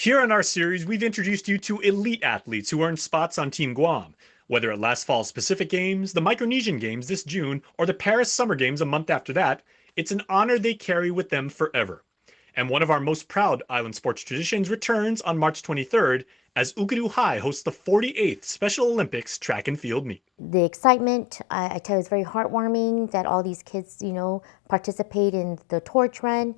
Here in our series, we've introduced you to elite athletes who earned spots on Team Guam. Whether at last fall's Pacific Games, the Micronesian Games this June, or the Paris Summer Games a month after that, it's an honor they carry with them forever. And one of our most proud island sports traditions returns on March 23rd as Okkodo High hosts the 48th Special Olympics track and field meet. The excitement, I tell you, it's very heartwarming that all these kids, participate in the torch run,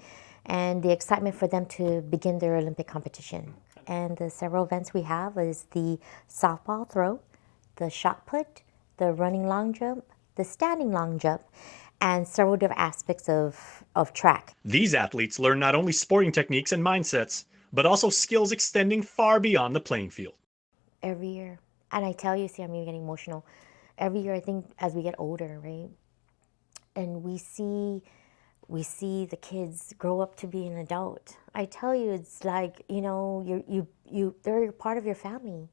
and the excitement for them to begin their Olympic competition. And the several events we have is the softball throw, the shot put, the running long jump, the standing long jump, and several different aspects of track. These athletes learn not only sporting techniques and mindsets, but also skills extending far beyond the playing field. Every year, and I tell you, see, I'm even getting emotional. Every year, I think, as we get older, right, and we see the kids grow up to be an adult. I tell you, it's like, they're part of your family.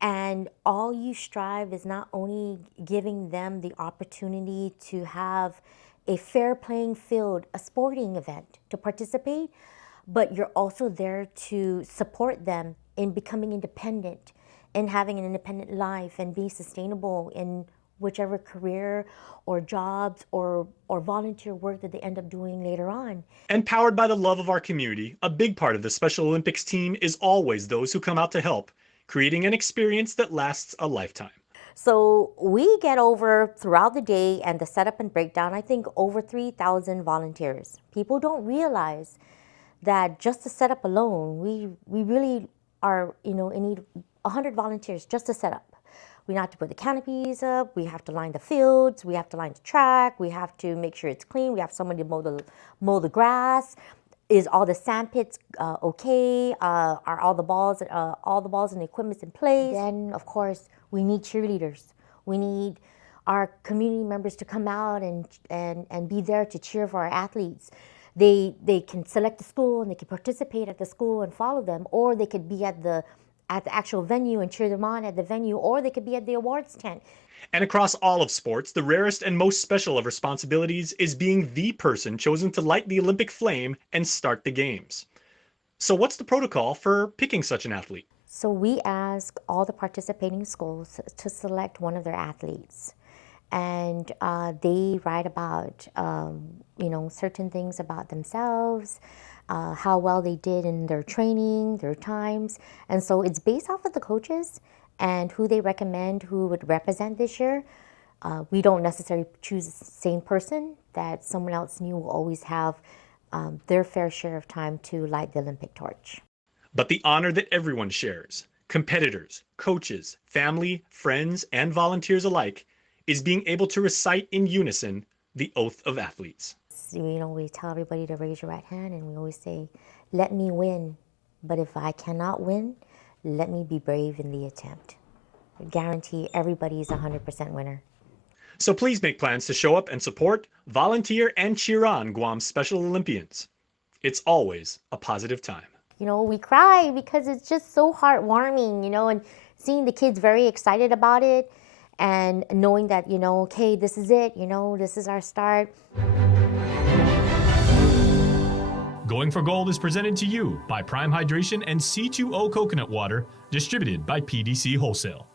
And all you strive is not only giving them the opportunity to have a fair playing field, a sporting event to participate, but you're also there to support them in becoming independent, in having an independent life and be sustainable in whichever career or jobs or volunteer work that they end up doing later on. And powered by the love of our community, a big part of the Special Olympics team is always those who come out to help, creating an experience that lasts a lifetime. So we get over throughout the day and the setup and breakdown, I think over 3,000 volunteers. People don't realize that just the setup alone, we really are, in need 100 volunteers just to set up. We have to put the canopies up, we have to line the fields, we have to line the track, we have to make sure it's clean, we have someone to mow the grass. Is all the sand pits okay? Are all the balls and the equipment's in place? Then, of course, we need cheerleaders. We need our community members to come out and be there to cheer for our athletes. They can select the school and they can participate at the school and follow them, or they could be at the actual venue and cheer them on at the venue, or they could be at the awards tent. And across all of sports, the rarest and most special of responsibilities is being the person chosen to light the Olympic flame and start the games. So what's the protocol for picking such an athlete? So we ask all the participating schools to select one of their athletes. And they write about, certain things about themselves, how well they did in their training, their times. And so it's based off of the coaches and who they recommend who would represent this year. We don't necessarily choose the same person. That someone else new will always have their fair share of time to light the Olympic torch. But the honor that everyone shares, competitors, coaches, family, friends, and volunteers alike, is being able to recite in unison the oath of athletes. We tell everybody to raise your right hand, and we always say, let me win, but if I cannot win, let me be brave in the attempt. I guarantee everybody is 100% winner. So please make plans to show up and support, volunteer, and cheer on Guam's Special Olympians. It's always a positive time. We cry because it's just so heartwarming, and seeing the kids very excited about it and knowing that, okay, this is it, this is our start. Going for Gold is presented to you by Prime Hydration and C2O Coconut Water, distributed by PDC Wholesale.